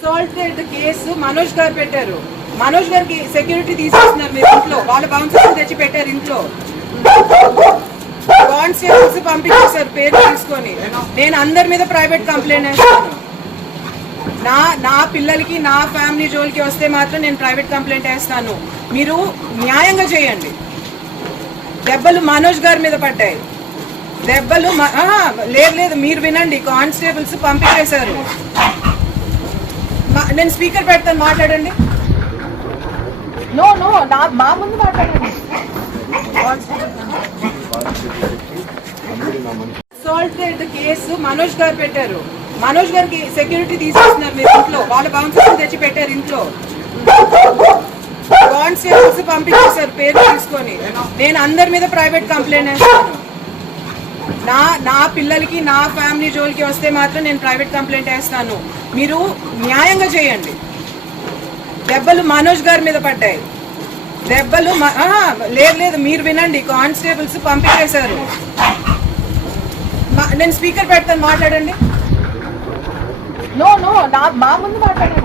Assaulted case Manoj గారు పెట్టారు. మనోజ్ గారికి సెక్యూరిటీ తీసేస్తున్నారు మీరు ఇంట్లో. వాళ్ళ బౌన్సర్స్ తెచ్చి పెట్టారు ఇంట్లో. కానిస్టేబుల్స్ పంపించేశారు పేరు తీసుకొని. నేను అందరి మీద ప్రైవేట్ కంప్లైంట్ వేస్తాను. నా పిల్లలకి నా ఫ్యామిలీ జోలికి వస్తే మాత్రం నేను ప్రైవేట్ కంప్లైంట్ వేస్తాను. మీరు న్యాయంగా చేయండి. దెబ్బలు మనోజ్ గారి మీద పడ్డాయి. దెబ్బలు లేదు మీరు వినండి. కానిస్టేబుల్స్ పంపించేశారు. నేను స్పీకర్ పెడతాను, మాట్లాడండి. నో మా ముందు మాట్లాడండి. అసాల్టెడ్ కేసు మనోజ్ గారు పెట్టారు. మనోజ్ గారికి సెక్యూరిటీ తీసేస్తున్నారు మీరు ఇంట్లో. వాళ్ళ బౌన్సర్స్ తెచ్చి పెట్టారు ఇంట్లో. కానిస్టేబుల్స్ పంపించేశారు పేరు తీసుకొని. నేను అందరి మీద ప్రైవేట్ కంప్లైంట్ వేస్తాను. నా పిల్లలకి నా ఫ్యామిలీ జోలికి వస్తే మాత్రం నేను ప్రైవేట్ కంప్లైంట్ వేస్తాను. మీరు న్యాయంగా చేయండి. దెబ్బలు మనోజ్ గారి మీద పడ్డాయి. దెబ్బలు లేదు మీరు వినండి. కానిస్టేబుల్స్ పంపించేశారు. నేను స్పీకర్ పెడతాను, మాట్లాడండి. నో మా ముందు మాట్లాడండి.